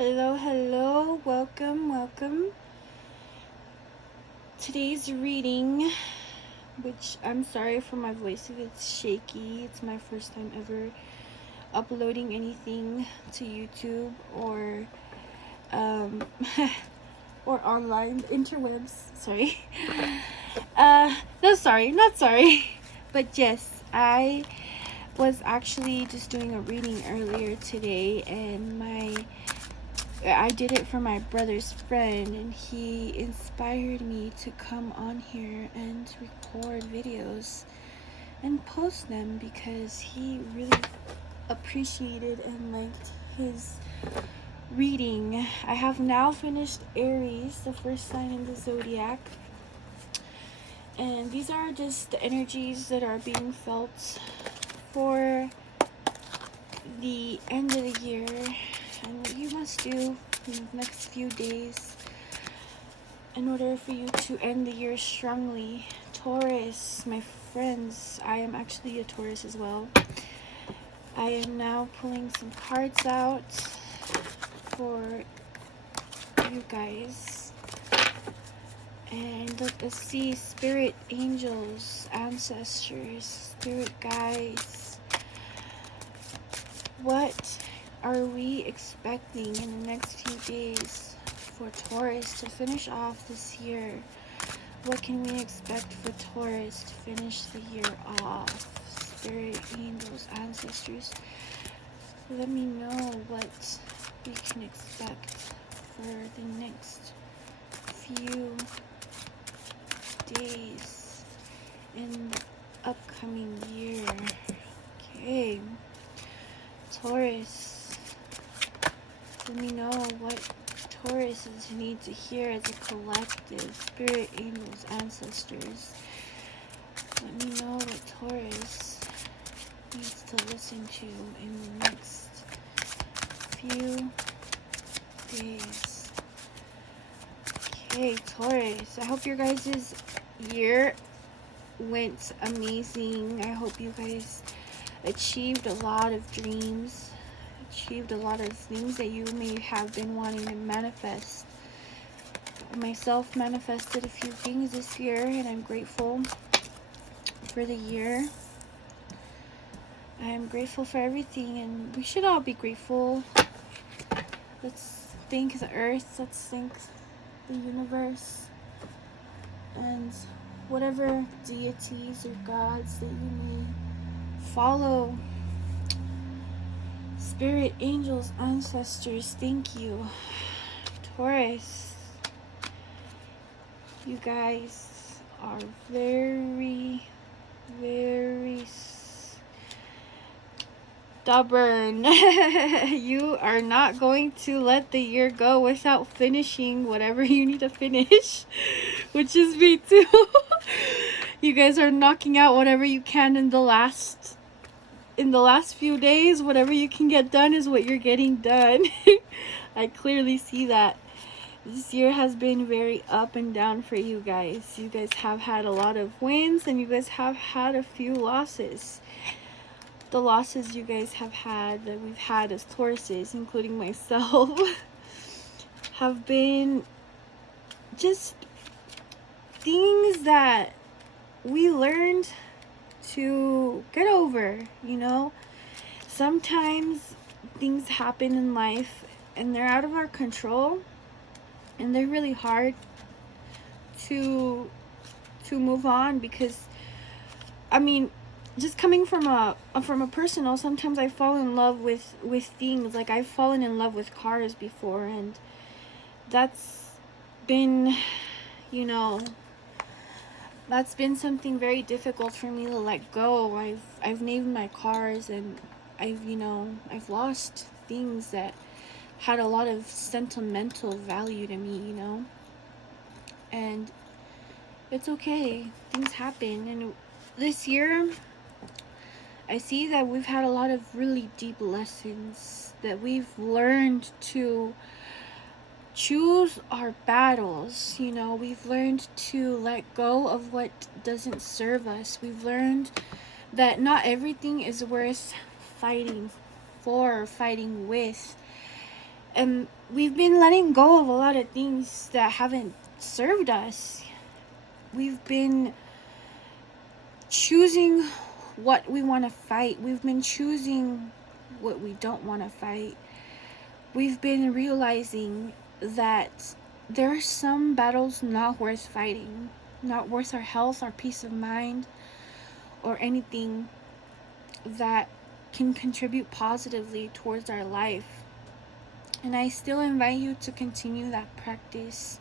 Hello, welcome. Today's reading, which I'm sorry for my voice if it's shaky. It's my first time ever uploading anything to YouTube or or online interwebs. Sorry. No, sorry, not sorry. But yes, I was actually just doing a reading earlier today, and I did it for my brother's friend, and he inspired me to come on here and record videos and post them because he really appreciated and liked his reading. I have now finished Aries, the first sign in the zodiac, and these are just the energies that are being felt for the end of the year and what you must do in the next few days in order for you to end the year strongly. Taurus, my friends, I am actually a Taurus as well. I am now pulling some cards out for you guys, and let us see. Spirit angels, ancestors, spirit guides, what are we expecting in the next few days for Taurus to finish off this year? What can we expect for Taurus to finish the year off? Spirit, angels, ancestors, let me know what we can expect for the next few days in the upcoming year. Okay, Taurus, let me know what Tauruses need to hear as a collective. Spirit, angels, ancestors, let me know what Taurus needs to listen to in the next few days. Okay, Taurus, I hope your guys' year went amazing. I hope you guys achieved a lot of dreams, achieved a lot of things that you may have been wanting to manifest. I myself manifested a few things this year, and I'm grateful for the year. I am grateful for everything, and we should all be grateful. Let's thank the earth, let's thank the universe, and whatever deities or gods that you may follow. Spirit, angels, ancestors, thank you. Taurus, you guys are very, very stubborn. You are not going to let the year go without finishing whatever you need to finish, which is me too. You guys are knocking out whatever you can in the last few days. Whatever you can get done is what you're getting done. I clearly see that. This year has been very up and down for you guys. You guys have had a lot of wins, and you guys have had a few losses. The losses you guys have had, that we've had as Tauruses, including myself, have been just things that we learned to get over, you know? Sometimes things happen in life and they're out of our control, and they're really hard to move on, because I mean, just coming from a personal, sometimes I fall in love with things. Like, I've fallen in love with cars before, and that's been, you know, that's been something very difficult for me to let go. I've named my cars, and I've lost things that had a lot of sentimental value to me, you know? And it's okay. Things happen. And this year, I see that we've had a lot of really deep lessons, that we've learned to choose our battles. You know, we've learned to let go of what doesn't serve us. We've learned that not everything is worth fighting for or fighting with. And we've been letting go of a lot of things that haven't served us. We've been choosing what we want to fight. We've been choosing what we don't want to fight. We've been realizing that there are some battles not worth fighting, not worth our health, our peace of mind, or anything that can contribute positively towards our life. And I still invite you to continue that practice.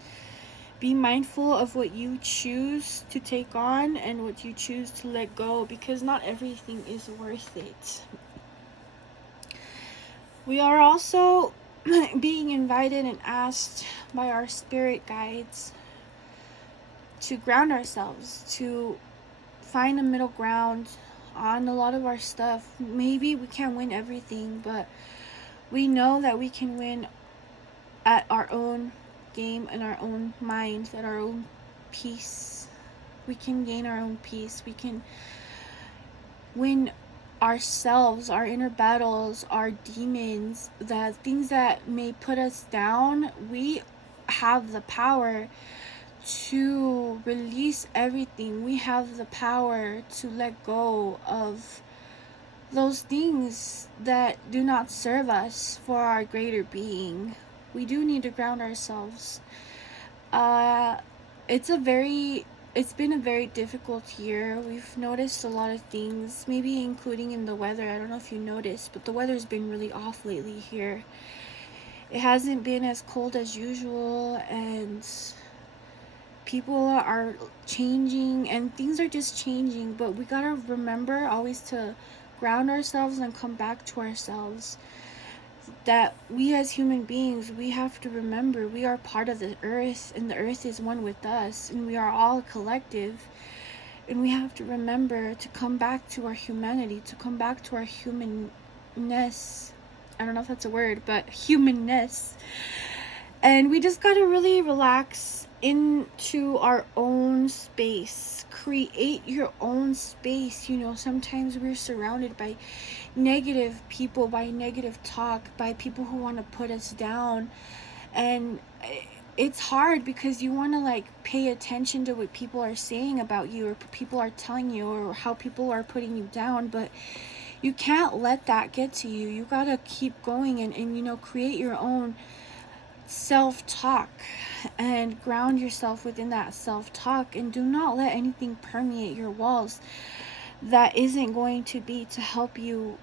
Be mindful of what you choose to take on and what you choose to let go, because not everything is worth it. We are also being invited and asked by our spirit guides to ground ourselves, to find a middle ground on a lot of our stuff. Maybe we can't win everything, but we know that we can win at our own game, in our own mind, at our own peace. We can gain our own peace. We can win ourselves, our inner battles, our demons, the things that may put us down. We have the power to release everything. We have the power to let go of those things that do not serve us for our greater being. We do need to ground ourselves. It's been a very difficult year. We've noticed a lot of things, maybe including in the weather. I don't know if you noticed, but the weather's been really off lately here. It hasn't been as cold as usual, and people are changing, and things are just changing. But we gotta remember always to ground ourselves and come back to ourselves. That we as human beings, we have to remember we are part of the earth, and the earth is one with us, and we are all a collective. And we have to remember to come back to our humanity, to come back to our humanness. I don't know if that's a word, but humanness. And we just gotta really relax into our own space. Create your own space. You know, sometimes we're surrounded by negative people, by negative talk, by people who want to put us down. And it's hard because you want to like pay attention to what people are saying about you, or people are telling you, or how people are putting you down. But you can't let that get to you. You gotta keep going and you know, create your own self-talk and ground yourself within that self-talk, and do not let anything permeate your walls that isn't going to be to help you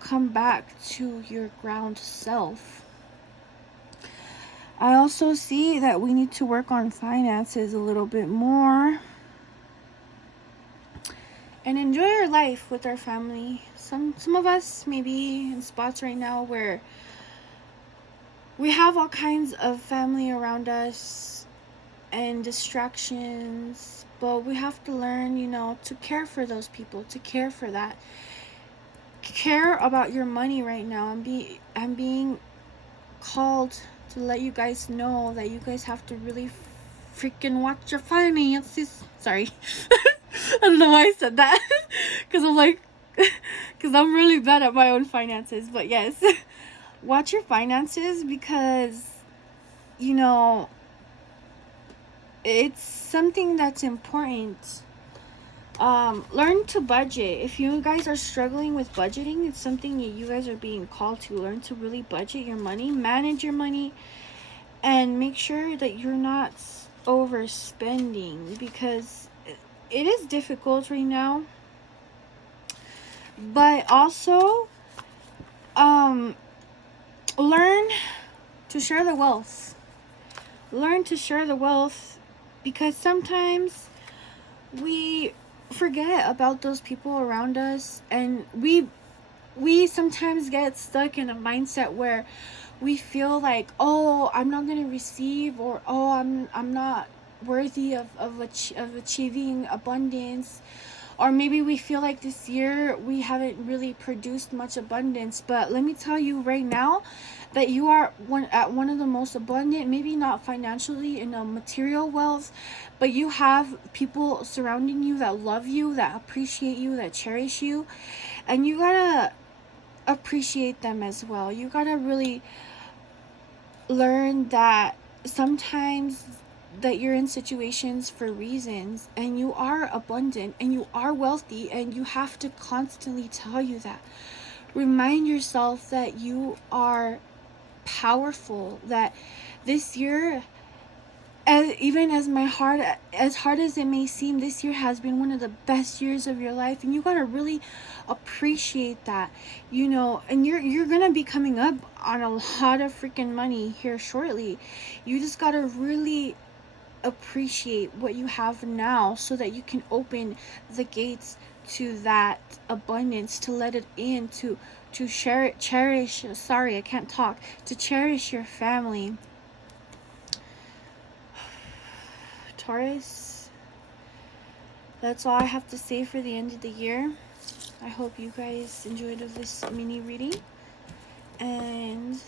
come back to your ground self. I also see that we need to work on finances a little bit more and enjoy our life with our family. Some of us may be in spots right now where we have all kinds of family around us and distractions, but we have to learn, you know, to care for those people, to care for that. Care about your money right now. I'm being called to let you guys know that you guys have to really freaking watch your finances. Sorry. I don't know why I said that. Because I'm really bad at my own finances. But yes, watch your finances, because, you know, it's something that's important. Learn to budget. If you guys are struggling with budgeting, it's something that you guys are being called to learn to really budget your money, manage your money, and make sure that you're not overspending, because it is difficult right now. But also, learn to share the wealth. Learn to share the wealth, because sometimes we forget about those people around us, and we sometimes get stuck in a mindset where we feel like, oh, I'm not going to receive, or oh, I'm not worthy of achieving abundance. Or maybe we feel like this year we haven't really produced much abundance. But let me tell you right now that you are one of the most abundant, maybe not financially in a material wealth, but you have people surrounding you that love you, that appreciate you, that cherish you. And you gotta appreciate them as well. You gotta really learn that sometimes that you're in situations for reasons, and you are abundant and you are wealthy, and you have to constantly tell you that. Remind yourself that you are powerful, that this year, even as hard as it may seem, this year has been one of the best years of your life, and you gotta really appreciate that, you know. And you're gonna be coming up on a lot of freaking money here shortly. You just gotta really appreciate what you have now, so that you can open the gates to that abundance, to let it in, to share it, cherish, sorry, I can't talk, to cherish your family. Taurus, that's all I have to say for the end of the year. I hope you guys enjoyed this mini reading, and